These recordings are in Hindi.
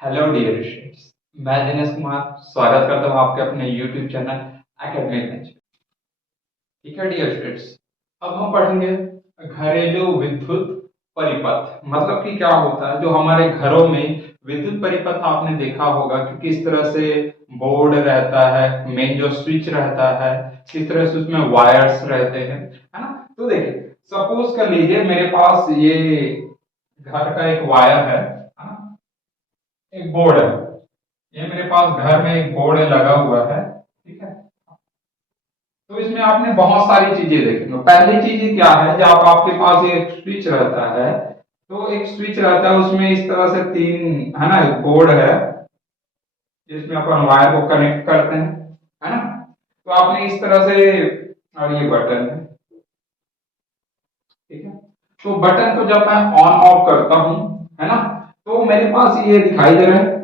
Hello dear students. मैं दिनेश कुमार स्वागत करता हूँ आपके अपने यूट्यूब चैनल एकेडमिक में। ठीक है डियर स्टूडेंट्स, अब हम पढ़ेंगे घरेलू विद्युत परिपथ। मतलब कि क्या होता है, जो हमारे घरों में विद्युत परिपथ आपने देखा होगा कि किस तरह से बोर्ड रहता है, मेन जो स्विच रहता है, किस तरह से उसमें वायर्स रहते हैं, है ना। तो देखिए, सपोज कर लीजिए मेरे पास ये घर का एक वायर है ना, एक बोर्ड है। ये मेरे पास घर में एक बोर्ड लगा हुआ है, ठीक है। तो इसमें आपने बहुत सारी चीजें देखी। पहली चीज क्या है, जब आपके पास एक स्विच रहता है, तो एक स्विच रहता है, उसमें इस तरह से तीन, है ना, एक बोर्ड है जिसमें अपन वायर को कनेक्ट करते हैं, है ना। तो आपने इस तरह से, और ये बटन है, ठीक है। तो बटन को जब मैं ऑन ऑफ करता हूं, है ना, तो मेरे पास ये दिखाई दे रहा है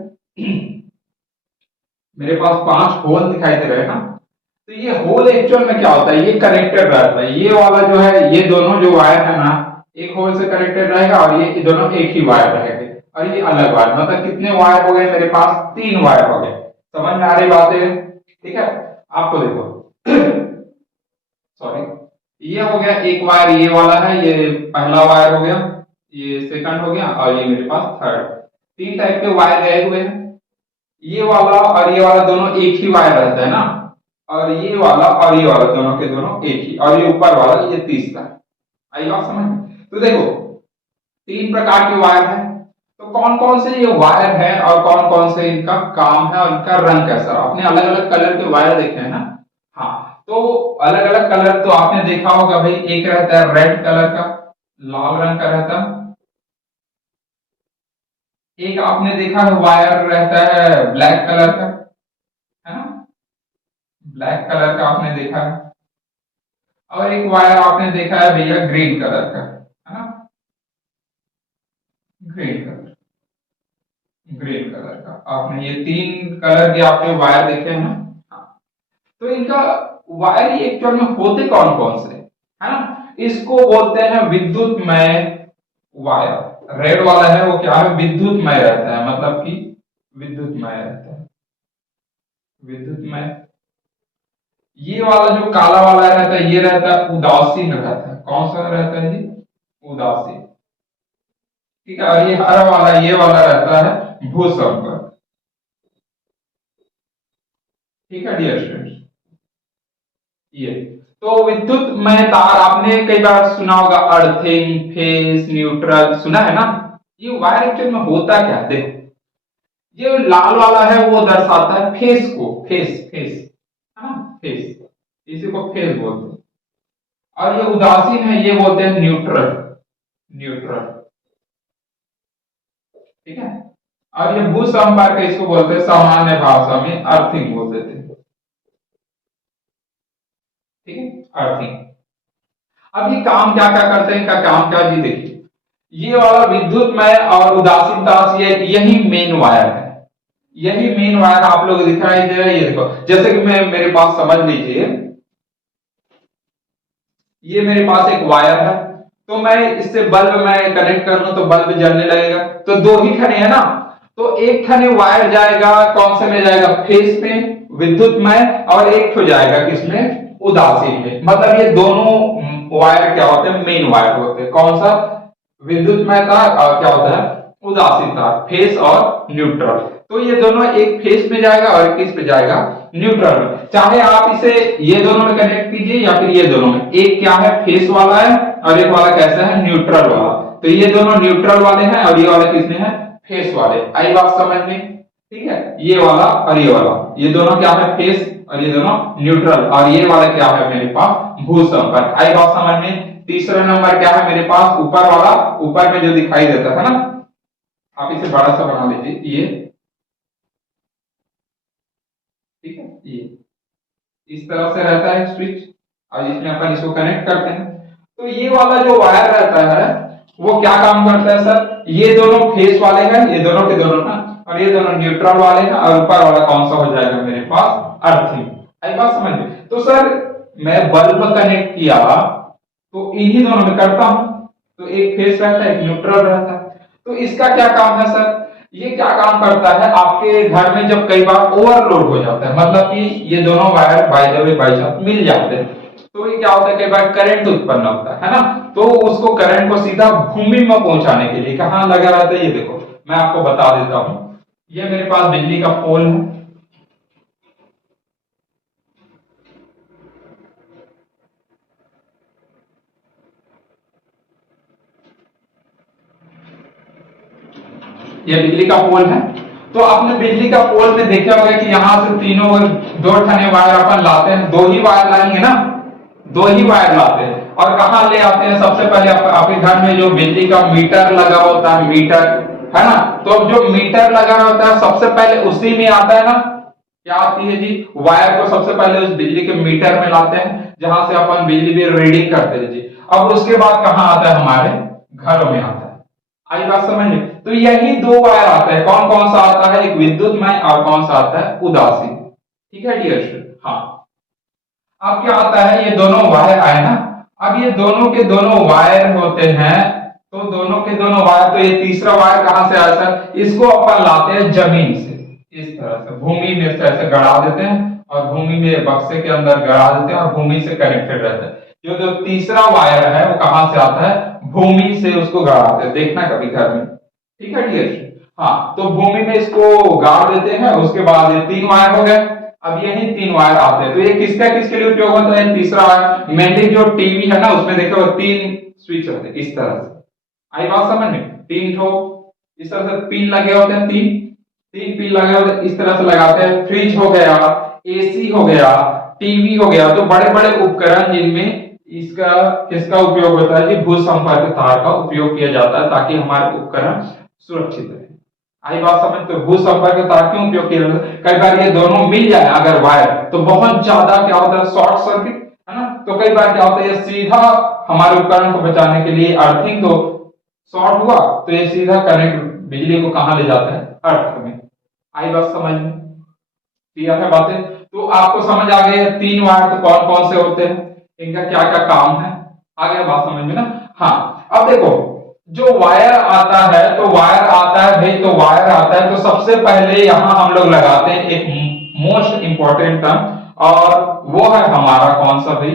मेरे पास 5 होल दिखाई दे रहे हैं ना। तो ये होल एक्चुअल में क्या होता है, ये कनेक्टेड रहता है। ये वाला जो है, ये दोनों जो वायर है ना, एक होल से कनेक्टेड रहेगा, और ये दोनों एक ही वायर रहेंगे, और ये अलग वायर। मतलब कितने वायर हो गए मेरे पास? 3 वायर हो गए। समझ में आ रही बातें? ठीक है। आपको देखो सॉरी, ये हो गया एक वायर, ये वाला है, ये पहला वायर हो गया, ये सेकंड हो गया, और ये मेरे पास थर्ड। 3 टाइप के वायर गए हुए हैं। ये वाला और ये वाला दोनों एक ही वायर रहता है ना, और ये वाला और ये वाला दोनों के दोनों एक ही, और ये ऊपर वाला ये तीसरा। आई बात समझ में? तो देखो, 3 प्रकार के वायर है। तो कौन कौन से ये वायर है और कौन कौन से इनका काम है और इनका रंग कैसा है? आपने अलग अलग कलर के वायर देखे हैं ना। हाँ, तो अलग अलग कलर तो आपने देखा होगा भाई। एक रहता है रेड कलर का, लाल रंग का रहता है। एक आपने देखा है वायर रहता है ब्लैक कलर का, है ना, ब्लैक कलर का आपने देखा है। और एक वायर आपने देखा है भैया ग्रीन कलर का, है ना, ग्रीन कलर, ग्रीन कलर का। आपने ये 3 कलर के आपने वायर देखे हैं ना। हाँ। तो इनका वायर ये एक्चुअल में होते कौन कौन से, है ना। इसको बोलते हैं विद्युतमय वायर। रेड वाला है वो क्या है, विद्युतमय रहता है। मतलब कि विद्युतमय रहता है, विद्युतमय। ये वाला जो काला वाला रहता है, ये रहता है उदासीन रहता है। कौन सा रहता है जी? उदासीन। ठीक है। और ये हरा वाला, ये वाला रहता है भूसंपर्क। ठीक है डियर स्टूडेंट्स। ये तो विद्युत में तार आपने कई बार सुना होगा, अर्थिंग, फेस, न्यूट्रल, सुना है ना। ये वायर एक्चुअल में होता क्या है, देखो। ये लाल वाला है वो दर्शाता है फेस को, फेस फेस, है ना, फेस। इसी को फेस बोलते हैं। और ये उदासीन है, ये बोलते हैं न्यूट्रल, न्यूट्रल। ठीक है। और ये भूसंपर्क इसको बोलते हैं, सामान्य भाषा में अर्थिंग बोल देते हैं। ठीक है, अर्थिंग। अब ये काम क्या क्या करते हैं, इनका काम क्या जी? देखिए, ये वाला विद्युतमय और उदासीन तार, ये यही मेन वायर है। यही मेन वायर आप लोग दिखाई दे रहा है। ये देखो, जैसे कि मैं, मेरे पास समझ लीजिए, ये मेरे पास एक वायर है। तो मैं इससे बल्ब में कनेक्ट करूं तो बल्ब जलने लगेगा। तो 2 ही खने है ना। तो एक खने वायर जाएगा कौन से में जाएगा, फेस में, विद्युत में, और एक तो जाएगा किसमें, उदासीन में। मतलब ये दोनों वायर क्या होते हैं, मेन वायर होते हैं। कौन सा? विद्युत में तार, और क्या होता है, उदासीन तार, फेस और न्यूट्रल। तो ये दोनों एक फेस में जाएगा और किस पे जाएगा, न्यूट्रल में। चाहे आप इसे ये दोनों में कनेक्ट कीजिए या फिर ये दोनों में। एक क्या है, फेस वाला है, और एक वाला कैसा है, न्यूट्रल वाला। तो ये दोनों न्यूट्रल वाले हैं, और ये वाले किसमें है, फेस वाले। आई बात समझ में? ठीक है। ये वाला और ये वाला, ये दोनों क्या है, फेस, और ये दोनों न्यूट्रल। और ये वाला क्या है मेरे पास, भूसंपर्क। आई बात समझ में? तीसरा नंबर क्या है मेरे पास, ऊपर वाला, ऊपर में जो दिखाई देता है ना, आप इसे बड़ा सा बना लीजिए, ये, ठीक है। ये इस तरह से रहता है स्विच, और इसमें अपन इसको कनेक्ट करते हैं। तो ये वाला जो वायर रहता है वो क्या काम करता है सर, ये दोनों फेस वाले हैं, ये दोनों के दोनों ना, और ये दोनों न्यूट्रल वाले हैं, और ऊपर वाला कौन सा हो जाएगा मेरे पास, अर्थिंग। आई बात समझ में? तो सर, मैं बल्ब कनेक्ट किया तो इन्हीं दोनों में करता हूं। तो एक फेस रहता है, एक न्यूट्रल रहता है। तो इसका क्या काम है सर, ये क्या काम करता है आपके घर में, जब कई बार ओवरलोड हो जाता है, मतलब कि ये दोनों wire by the way by chance मिल जाते हैं, तो ये क्या होता है, कई बार करंट उत्पन्न होता है ना, तो उसको करंट को सीधा भूमि में पहुंचाने के लिए कहाँ लगा रहता है, ये देखो मैं आपको बता देता हूं। ये मेरे पास बिजली का पोल है, ये बिजली का पोल है। तो आपने बिजली का पोल में देखा होगा कि यहां से तीनों दो ठने वायर अपन लाते हैं, दो ही वायर लाएंगे ना, दो ही वायर लाते हैं, और कहां ले आते हैं, सबसे पहले आपके घर में जो बिजली का मीटर लगा होता है, मीटर है ना, तो जो मीटर लगा होता है सबसे पहले उसी में आता है ना, क्या आती है जी, वायर को सबसे पहले उस बिजली के मीटर में लाते हैं जहां से अपन बिजली बिल रीडिंग करते हैं जी। अब उसके बाद कहां आता है, हमारे घरों में आता है। आई बात समझ में? तो यही दो वायर आता है, कौन कौन सा आता है, एक विद्युतमय और कौन सा आता है, उदासीन। ठीक है डियर स्टूडेंट। हाँ, अब क्या आता है, ये दोनों वायर आए ना, अब ये दोनों के दोनों वायर होते हैं, तो दोनों के दोनों वायर, तो ये तीसरा वायर कहां से आया सर, इसको अपन लाते हैं जमीन से, इस तरह से भूमि में से ऐसे गड़ा देते हैं, और भूमि में बक्से के अंदर गड़ा देते हैं, और भूमि से कनेक्टेड रहता है। जो जो तीसरा वायर है वो कहां से आता है, भूमि से उसको गाड़ते हैं, देखना कभी घर में। ठीक है डियर। हाँ, तो भूमि में इसको गाड़ देते हैं, उसके बाद ये तीन वायर हो गए। अब यही तीन वायर आते हैं, तो ये किसका किसके लिए उपयोग होता है, तीसरा वायर मेनली जो टीवी है ना उसमें देखो तीन स्विच होते हैं इस तरह से। आई बात समझ में, तीन ठो इस तरह से पिन लगे होते हैं, तीन तीन पिन लगे होते हैं, इस तरह से लगाते हैं। फ्रिज हो गया, एसी हो गया, टीवी हो गया, तो बड़े बड़े उपकरण जिनमें इसका किसका उपयोग होता है जी, भू संपर्क तार का उपयोग किया जाता है ताकि हमारे उपकरण सुरक्षित रहे। आई बात समझ? तो भू संपर्क तार क्यों उपयोग किया जाता है, कई बार ये दोनों मिल जाए अगर वायर, तो बहुत ज्यादा क्या होता है, शॉर्ट सर्किट है ना, तो कई बार क्या होता है, ये सीधा हमारे उपकरण को बचाने के लिए अर्थिंग, तो शॉर्ट हुआ तो ये सीधा कनेक्ट बिजली को कहां ले जाता है, अर्थ में। आई बात समझ में? क्लियर है बातें? तो आपको समझ आ गई है तीन वायर तो कौन कौन से होते हैं, इनका क्या क्या काम है, आ गया बात समझ में ना। हाँ, अब देखो जो वायर आता है, तो वायर आता है भाई, तो वायर आता है तो सबसे पहले यहां हम लोग लगाते हैं एक मोस्ट इंपॉर्टेंट टर्म, और वो है हमारा कौन सा भाई,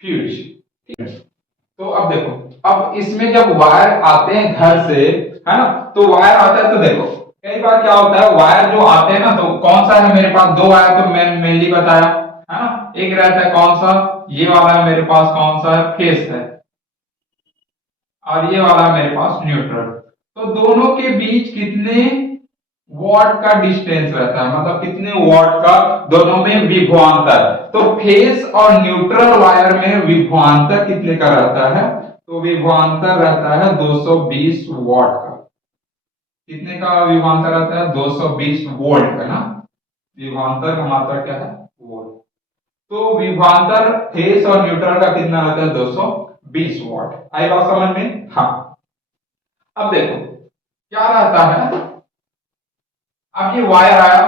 फ्यूज। ठीक है, तो अब देखो, अब इसमें जब वायर आते हैं घर से, है ना, तो वायर आता है, तो देखो कई बार क्या होता है, वायर जो आते हैं ना, तो कौन सा है मेरे पास, दो वायर तो मैंने मेनली बताया है ना, एक रहता है कौन सा, ये वाला है मेरे पास, कौन सा है, फेस है, और ये वाला है मेरे पास न्यूट्रल। तो दोनों के बीच कितने वॉट का डिस्टेंस रहता है, मतलब कितने वॉट का दोनों में विभवांतर, तो फेस और न्यूट्रल वायर में विभवांतर कितने का रहता है, तो विभवांतर रहता है 220 वॉट का। कितने का विभवांतर रहता है, 220 वोल्ट का ना, विभवांतर का मात्रा क्या है, वोल्ट। तो विभवांतर फेस और न्यूट्रल का कितना रहता है, 220 वॉट। आई बात समझ में? हाँ, अब देखो क्या रहता है, अब ये वायर आया,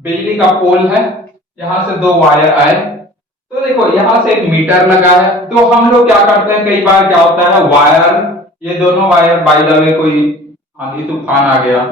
बिजली का पोल है, यहां से दो वायर आए, तो देखो यहां से एक मीटर लगा है, तो हम लोग क्या करते हैं, कई बार क्या होता है, वायर, ये दोनों वायर बाय द वे कोई आंधी तूफान आ गया,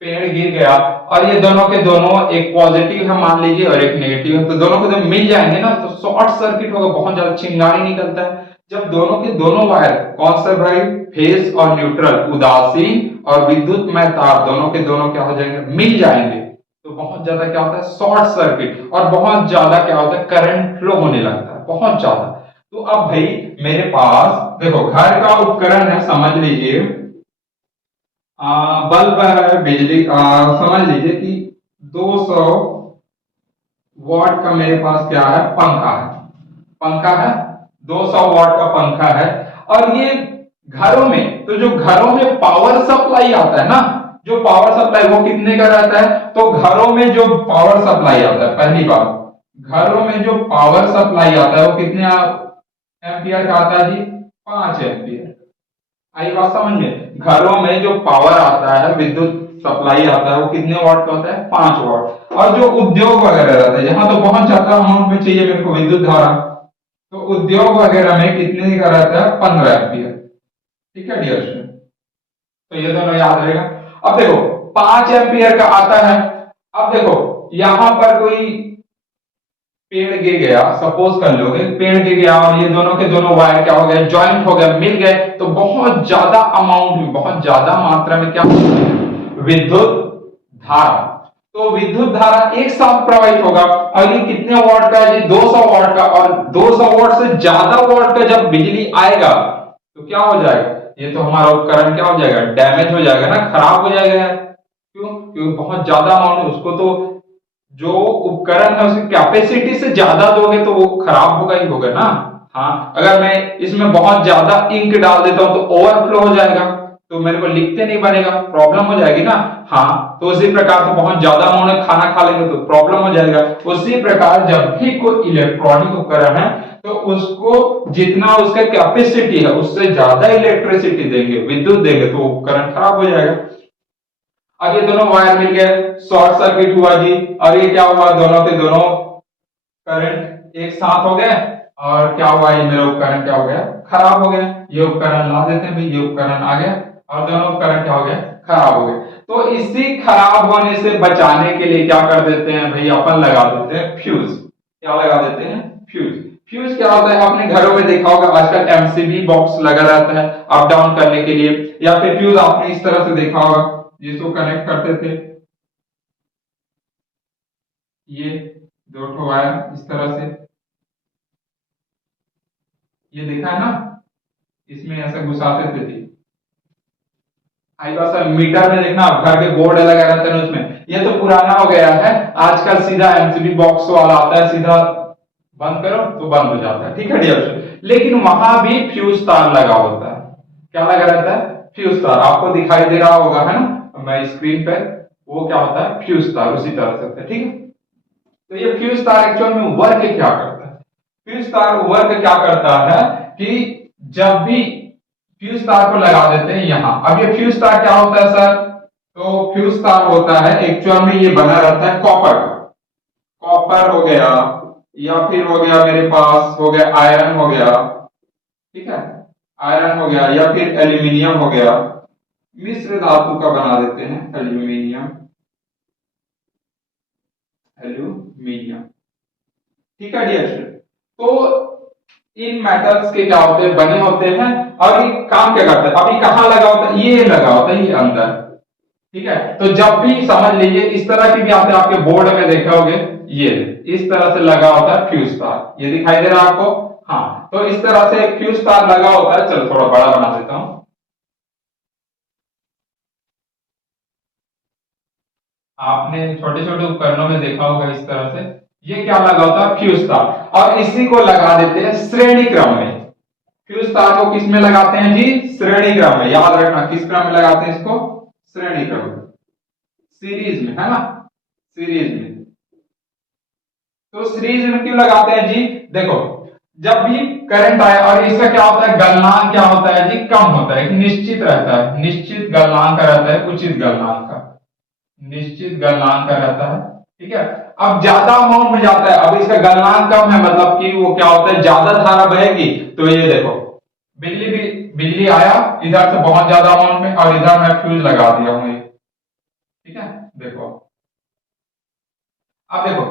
पेड़ गिर गया, और ये दोनों के दोनों एक पॉजिटिव है मान लीजिए और एक नेगेटिव है, तो दोनों के दोनों मिल जाएंगे ना, तो शॉर्ट सर्किट होगा, बहुत ज्यादा चिंगारी निकलता है। जब दोनों के दोनों वायर कौन सा भाई, फेस और न्यूट्रल, उदासीन और विद्युतमय तार, दोनों के दोनों क्या हो जाएंगे, मिल जाएंगे, तो बहुत ज्यादा क्या होता है, शॉर्ट सर्किट, और बहुत ज्यादा क्या होता है, करंट फ्लो होने लगता है, बहुत ज्यादा। तो अब भाई मेरे पास देखो घर का उपकरण है, समझ लीजिए बल्ब है, बिजली समझ लीजिए कि 200 वॉट का मेरे पास क्या है, पंखा है, पंखा है 200 वॉट का पंखा है, और ये घरों में, तो जो घरों में पावर सप्लाई आता है ना, जो पावर सप्लाई वो कितने का रहता है, तो घरों में जो पावर सप्लाई आता है, पहली बात घरों में जो पावर सप्लाई आता है वो कितने एम्पियर का आता है जी, 5 एम्पियर। आई बात समझ में? घरों में जो पावर आता है, विद्युत सप्लाई आता है, वो कितने वाट का होता है, 5 वाट। और जो उद्योग वगैरह रहता है, यहाँ तो बहुत ज्यादा अमाउंट में चाहिए मेरे को विद्युत धारा, तो उद्योग वगैरह में कितने का रहता है, 15 एम्पियर। ठीक है डियर स्टूडेंट, तो ये दोनों याद रहेगा। अब देखो 5 एम्पियर का आता है। अब देखो यहां पर कोई पेड़ गिर गया, सपोज कर लो एक पेड़ गिर गया और ये दोनों के दोनों वायर क्या हो गए, ज्वाइंट हो गए, मिल गए, तो बहुत ज्यादा अमाउंट में, बहुत ज्यादा मात्रा में क्या विद्युत धारा, तो विद्युत धारा एक साथ प्रवाहित होगा। और ये कितने वाट का है जी, 200 वाट का, और 200 वाट से ज्यादा वाट का जब बिजली आएगा तो क्या हो जाएगा, ये तो हमारा उपकरण क्या हो जाएगा, डैमेज हो जाएगा ना, खराब हो जाएगा यार। क्यों? क्योंकि बहुत ज्यादा अमाउंट, उसको तो जो उपकरण है उसकी कैपेसिटी से ज्यादा दोगे तो वो खराब होगा ही होगा ना। हाँ, अगर मैं इसमें बहुत ज्यादा इंक डाल देता हूं तो ओवरफ्लो हो जाएगा, तो मेरे को लिखते नहीं बनेगा, प्रॉब्लम हो जाएगी ना। हाँ, तो उसी प्रकार से बहुत ज्यादा अमाउंट में खाना खा लेंगे तो प्रॉब्लम हो जाएगा। उसी प्रकार जब भी कोई इलेक्ट्रॉनिक उपकरण है तो उसको जितना उसका कैपेसिटी है उससे ज्यादा इलेक्ट्रिसिटी देंगे, विद्युत देंगे, तो उपकरण खराब हो जाएगा। अब ये दोनों वायर मिल गए, शॉर्ट सर्किट हुआ जी, और ये क्या हुआ, दोनों के दोनों करंट एक साथ हो गए, और क्या हुआ, ये मेरा उपकरण क्या हो गया, खराब हो गया। ये उपकरण ला देते हैं भाई, ये उपकरण आ गया और दोनों उपकरण क्या हो गए, खराब हो गए। तो इसी खराब होने से बचाने के लिए क्या कर देते हैं भाई, अपन लगा देते हैं फ्यूज। क्या लगा देते हैं, फ्यूज। फ्यूज क्या होता है, आपने घरों में देखा होगा आजकल एमसीबी बॉक्स लगा रहता है अप डाउन करने के लिए, या फिर फ्यूज आपने इस तरह से देखा होगा जिसको कनेक्ट करते थे, ये दो ठो वायर इस तरह से, ये देखा है ना, इसमें ऐसा घुसाते थे जी। आई बात सर, मीटर में देखना घर के बोर्ड लगा रहते हैं उसमें, ये तो पुराना हो गया है, आजकल सीधा एमसीबी बॉक्स वाला आता है, सीधा बंद करो तो बंद हो जाता है, ठीक है डियर। लेकिन वहां भी फ्यूज तार लगा होता है। क्या लगा रहता है, फ्यूज तार, आपको दिखाई दे रहा होगा है ना मैं स्क्रीन पर, वो क्या होता है, फ्यूज तार, उसी तरह से होता है, ठीक है। तो ये फ्यूज तार एक्चुअल में वर्क क्या करता है, फ्यूज तार वर्क क्या करता है कि जब भी फ्यूज तार को लगा देते हैं यहां, अब ये फ्यूज तार क्या होता है सर, तो फ्यूज तार होता है एक्चुअल में ये बना रहता है कॉपर का, कॉपर हो गया, या फिर हो गया मेरे पास हो गया आयरन हो गया, ठीक है, आयरन हो गया, या फिर एल्यूमिनियम हो गया, मिश्र धातु का बना देते हैं एल्यूमिनियम, एल्यूमिनियम, ठीक है डियर। तो इन मेटल्स के क्या होते हैं, बने होते हैं, और ये काम क्या करता है, अभी कहां लगा होता है, ये लगा होता है, ये अंदर, ठीक है। तो जब भी समझ लीजिए इस तरह की भी आते हैं, आपके बोर्ड में देखे होंगे, ये इस तरह से लगा होता है फ्यूज तार, ये दिखाई दे रहा है आपको, हाँ, तो इस तरह से एक फ्यूज तार लगा होता है। चलो थोड़ा बड़ा बना देता हूं, आपने छोटे छोटे उपकरणों में देखा होगा इस तरह से, ये क्या लगा होता है, फ्यूज तार, और इसी को लगा देते हैं श्रेणी क्रम में। फ्यूज तार को किस में लगाते हैं जी, श्रेणी क्रम में, याद रखना किस क्रम में लगाते हैं इसको, श्रेणी क्रम में, सीरीज में, है ना, सीरीज में। तो सीरीज में क्यों लगाते हैं जी, देखो जब भी करंट आए, और इसका क्या होता है, गलनांक क्या होता है जी, कम होता है, एक निश्चित रहता है, निश्चित गलनांक का रहता है, उचित गलनांक का, निश्चित गलनांक का रहता है, ठीक है। अब ज्यादा अमाउंट में जाता है, अब इसका गलनांक कम है, मतलब कि वो क्या होता है, ज्यादा धारा बहेगी, तो ये देखो बिजली भी, बिजली आया इधर से बहुत ज्यादा अमाउंट में, और इधर मैं फ्यूज लगा दिया हूं, ठीक है। देखो अब देखो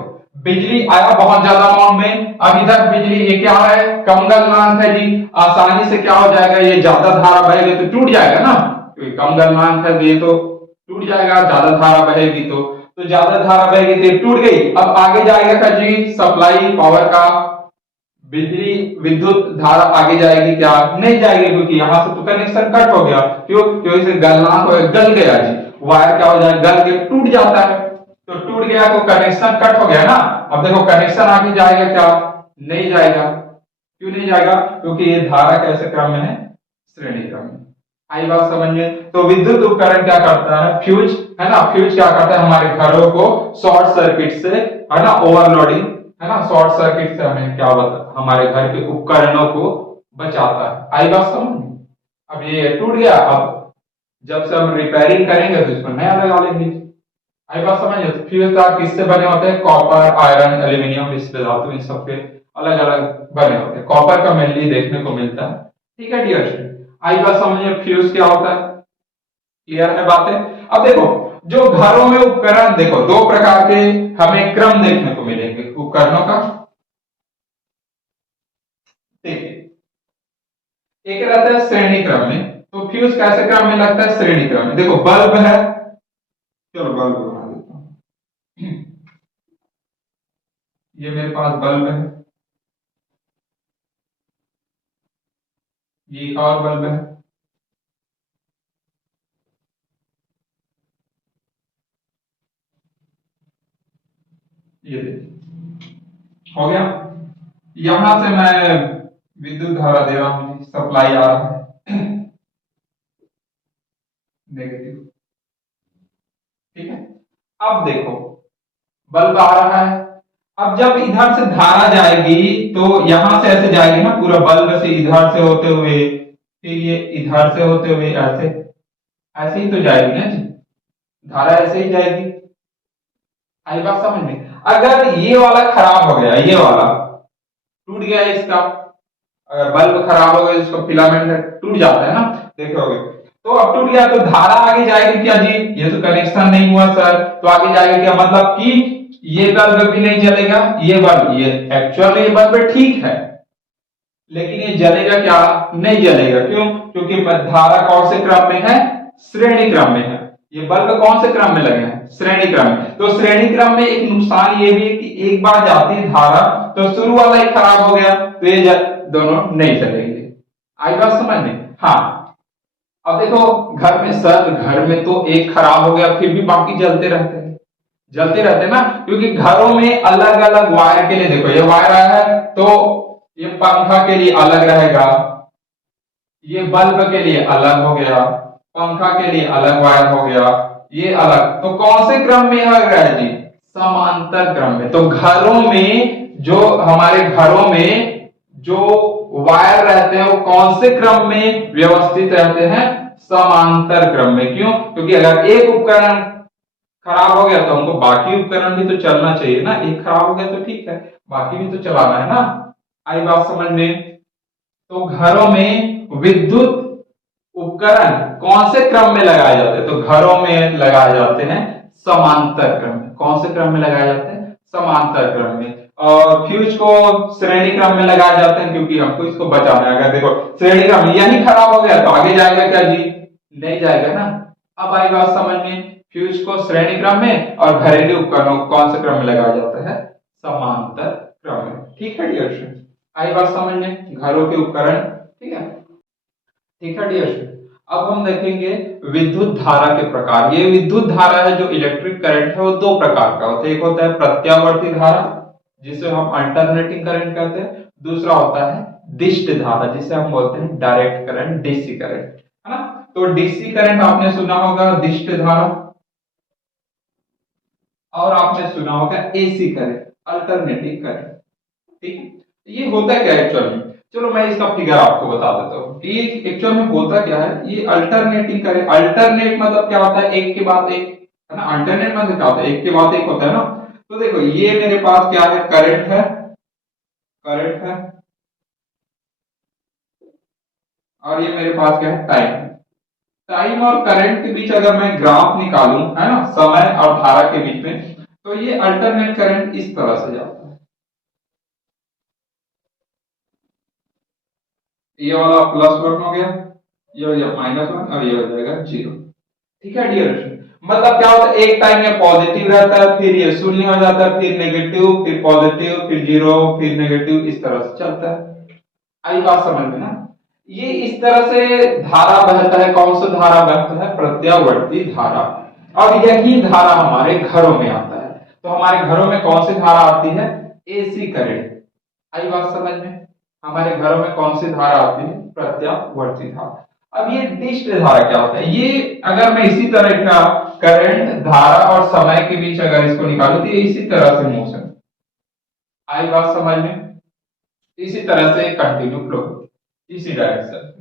बिजली आया बहुत ज्यादा अमाउंट में, अब इधर बिजली ये क्या है, कम गलनांक है जी, आसानी से क्या हो जाएगा, ये ज्यादा धारा बहेगी तो टूट जाएगा ना, क्योंकि कम गलनांक है ये तो टूट जाएगा, ज्यादा धारा बहेगी तो ज्यादा धारा बहेगी तो ये टूट गई। अब आगे जाएगा क्या जी, सप्लाई पावर का, बिजली विद्युत धारा आगे जाएगी क्या, नहीं जाएगी, क्योंकि यहां से तो कनेक्शन कट हो गया, क्यों, क्योंकि गलनांक गल गया जी, वायर क्या हो जाएगा, गल के टूट जाता है, तो टूट गया तो कनेक्शन कट हो गया ना। अब देखो कनेक्शन आगे जाएगा क्या, नहीं जाएगा, क्यों नहीं जाएगा, क्योंकि ये धारा कैसे क्रम में है, श्रेणी क्रम में। आई बात समझ में। तो विद्युत उपकरण क्या करता है, फ्यूज, है ना, फ्यूज क्या करता है, हमारे घरों को शॉर्ट सर्किट से, है ना, ओवरलोडिंग, है ना, शॉर्ट सर्किट से हमें क्या बता, हमारे घर के उपकरणों को बचाता है। आई बात समझ में। अब ये टूट गया, अब जब से हम रिपेयरिंग करेंगे तो इसको नया लगा लेंगे। आई बात समझ। फ्यूज तार किससे बने होते हैं, कॉपर, आयरन, एल्यूमिनियम, मिश्र धातु, इन सबके अलग अलग बने होते हैं, कॉपर का मेनली देखने को मिलता है, ठीक है डियर। आई बात समझिए, फ्यूज क्या होता है, क्लियर है बातें। अब देखो, जो घरों में उपकरण, देखो दो प्रकार के हमें क्रम देखने को मिलेंगे उपकरणों का। देखिए, एक रहता है श्रेणी क्रम में, तो फ्यूज कैसे क्रम में लगता है? श्रेणी क्रम में। देखो बल्ब है, चलो बल्ब बना देता हूं। ये मेरे पास बल्ब है, ये एक और बल्ब है, ये देखिए हो गया। यहां से मैं विद्युत धारा दे रहा हूं, सप्लाई आ रहा है नेगेटिव, ठीक है। अब देखो बल्ब आ रहा है, अब जब इधर से धारा जाएगी तो यहां से ऐसे जाएगी ना, पूरा बल्ब से इधर से होते हुए, फिर ये इधर से होते हुए ऐसे, ऐसे ही तो जाएगी ना जी, धारा ऐसे ही जाएगी। आई बात समझ में? अगर ये वाला खराब हो गया, ये वाला टूट गया इसका, अगर बल्ब खराब हो गया, इसका फिलामेंट है, टूट जाता है ना, देखोगे। तो अब टूट गया तो धारा आगे जाएगी क्या जी? ये तो कनेक्शन नहीं हुआ सर, तो आगे जाएगा क्या? मतलब कि ये बल्ब भी नहीं जलेगा, ये बल्ब, ये एक्चुअली ये बल्ब ठीक है, लेकिन ये जलेगा क्या? नहीं जलेगा। क्यों? क्योंकि धारा कौन से क्रम में है? श्रेणी क्रम में है। ये बल्ब कौन से क्रम में लगे हैं? श्रेणी क्रम में। तो श्रेणी क्रम में एक नुकसान ये भी है कि एक बार जाती है धारा तो शुरू वाला ही खराब हो गया, तो ये दोनों नहीं चलेंगे। आई बात समझ में? हाँ। अब देखो घर में सर, घर में तो एक खराब हो गया फिर भी बाकी जलते रहते हैं, जलते रहते हैं ना, क्योंकि घरों में अलग अलग वायर के लिए, देखो ये वायर आया है तो ये पंखा के लिए अलग रहेगा, ये बल्ब के लिए अलग हो गया, पंखा के लिए अलग वायर हो गया, ये अलग। तो कौन से क्रम में लग रहा है जी? समांतर क्रम में। तो घरों में, जो हमारे घरों में जो वायर रहते हैं वो कौन से क्रम में व्यवस्थित रहते हैं? समांतर क्रम में। क्यों? क्योंकि अगर एक उपकरण खराब हो गया तो हमको बाकी उपकरण भी तो चलना चाहिए ना, एक खराब हो गया तो ठीक है, बाकी भी तो चलाना है ना। आई बात समझ में? तो घरों में विद्युत उपकरण कौन से क्रम में लगाए जाते हैं? तो घरों में लगाए जाते हैं समांतर क्रम में। कौन से क्रम में लगाए जाते हैं? समांतर क्रम में। और फ्यूज को श्रेणी क्रम में लगाए जाते हैं, क्योंकि हमको इसको बचाना है। अगर देखो श्रेणी क्रम यही खराब हो गया तो आगे जाएगा क्या जी? नहीं जाएगा ना। अब आई बात समझ में? फ्यूज को श्रेणी क्रम में और घरेलू उपकरणों को कौन से क्रम में लगाया जाता है? समांतर क्रम में। ठीक है डियर स्टूडेंट, आई बात समझ में? घरों के उपकरण, ठीक है। ठीक है डियर स्टूडेंट, अब हम देखेंगे विद्युत धारा के प्रकार। ये विद्युत धारा है, जो इलेक्ट्रिक करंट है, वो दो प्रकार का होता है। एक होता है प्रत्यावर्ती धारा, जिसे हम अल्टरनेटिंग करंट कहते हैं। दूसरा होता है दिष्ट धारा, जिसे हम बोलते हैं डायरेक्ट करंट, डीसी करंट, है ना। तो डीसी करंट आपने सुना होगा, दिष्ट धारा, और आपने सुना होगा एसी करंट, अल्टरनेटिंग करंट। ठीक है, ये होता क्या है एक्चुअल में? चलो मैं इसका फिगर आपको बता देता हूँ कि एक्चुअल में होता क्या है। ये अल्टरनेटिंग करंट, अल्टरनेट मतलब क्या होता है? एक के बाद एक, है ना। अल्टरनेट मतलब क्या होता है? एक के बाद एक होता है ना। तो देखो ये मेरे पास क्या है? करंट है, करंट है, और ये मेरे पास क्या है? टाइम है। टाइम और करंट के बीच अगर मैं ग्राफ निकालूं, है ना, समय और धारा के बीच में, तो ये अल्टरनेट करंट इस तरह से जाता है। ये वाला प्लस वन हो गया, ये हो गया माइनस वन, और ये हो जाएगा जीरो। ठीक है डियर, मतलब क्या होता है? एक टाइम में पॉजिटिव रहता है, फिर ये शून्य हो जाता है, फिर नेगेटिव, फिर पॉजिटिव, फिर जीरो, फिर नेगेटिव, इस तरह से चलता है। आई बात समझ में ना? ये इस तरह से धारा बहता है। कौन सा धारा बहता है? प्रत्यावर्ती धारा। और यही धारा हमारे घरों में आता है। तो हमारे घरों में कौन सी धारा आती है? AC current. आई बात समझ में? हमारे घरों में कौन सी धारा आती है? प्रत्यावर्ती धारा। अब ये दिष्ट धारा क्या होता है? ये अगर मैं इसी तरह का करंट, धारा और समय के बीच अगर इसको निकालू तो ये इसी तरह से मोशन, आई बात समझ में? इसी तरह से कंटिन्यू फ्लो, इसी डायरेक्शन,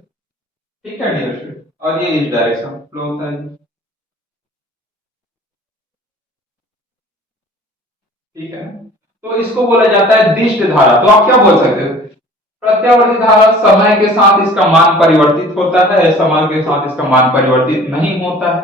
ठीक है डियर स्टूडेंट। और ये इस डायरेक्शन फ्लो होता है, ठीक है। तो इसको बोला जाता है दिष्ट धारा। तो आप क्या बोल सकते हो? प्रत्यावर्ती धारा समय के साथ इसका मान परिवर्तित होता है, समय के साथ इसका मान परिवर्तित नहीं होता है।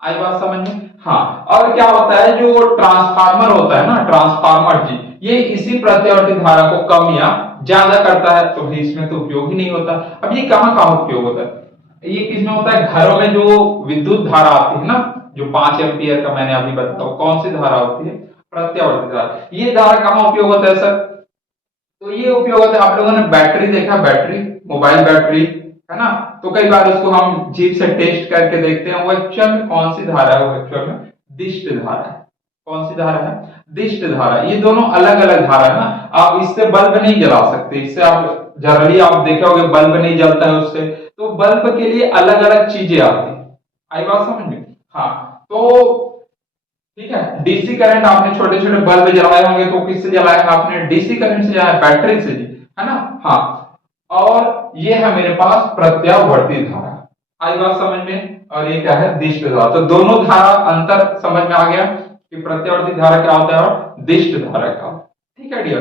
आई बात समझ में? हाँ, और क्या होता है, जो ट्रांसफार्मर होता है ना, ट्रांसफार्मर जी, ये इसी प्रत्यावर्ती धारा को कम या ज्यादा करता है, तो भाई इसमें तो उपयोग ही नहीं होता। अब ये कहाँ उपयोग होता है, ये किसमें होता है, घरों में जो विद्युत धारा आती है ना, जो 5 एम्पियर का मैंने अभी बताया, कौन सी धारा होती है, प्रत्यावर्ती धारा। ये धारा कहाँ उपयोग होता है सर, तो ये उपयोग होता है, आप लोगों ने बैटरी देखा, बैटरी, मोबाइल बैटरी है ना, तो कई बार उसको हम जीप से टेस्ट करके देखते हैं, वो एक्चुअल में कौन सी धारा है, वो एक्चुअल में दिष्ट धारा है। कौन सी धारा है, दिष्ट धारा। ये दोनों अलग अलग धारा है ना, आप इससे बल्ब नहीं जला सकते, इससे आप जनरली आप देखे होंगे बल्ब नहीं जलता है उससे, तो बल्ब के लिए अलग अलग चीजें आती है। आई बात समझ में? हाँ, तो ठीक है, डीसी करंट आपने छोटे छोटे बल्ब जलाए होंगे, तो किससे जलाए हैं आपने, डीसी करंट से जलाया, बैटरी से जी, है ना। हाँ, और ये है मेरे पास प्रत्यावर्ती धारा। आई बात समझ में? और ये क्या है, दिष्ट धारा। तो दोनों धारा अंतर समझ में आ गया कि प्रत्यावर्ती धारा क्या होता है और दिष्ट धारा क्या होता है। ठीक है डियर।